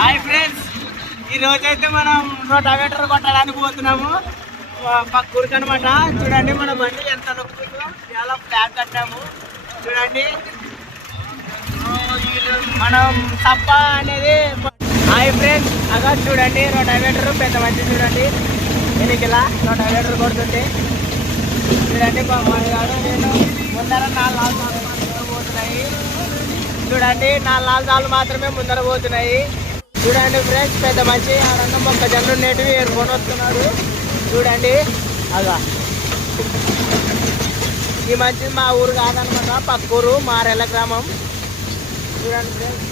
Hi friends, ఈ రోజైతే మనం రోటావేటర్ కొట్టడానికి పోతున్నాము. పక్కూరికి అనమాట. చూడండి మన బండి ఎంత నొక్కుందో, చాలా ప్యాక్ కట్టాము. చూడండి మనం తప్ప అనేది. హాయ్ ఫ్రెండ్స్, అగా చూడండి రోటావేటర్ పెద్ద మంచి. చూడండి ఎన్నికలా రోటావేటర్ కొడుతుంటే చూడండి నేను ముందర 4 మాత్రమే పోతున్నాయి. చూడండి 4 మాత్రమే ముందర పోతున్నాయి. చూడండి ఫ్రెండ్స్, పెద్ద మంచి ఆడన్న మొక్కజొన్న ఉండేటివి ఏరుకొని వస్తున్నాడు. చూడండి అగా ఈ మంచి మా ఊరు కాదనమాట, పక్కూరు మారెల్ల గ్రామం. చూడండి ఫ్రెండ్స్.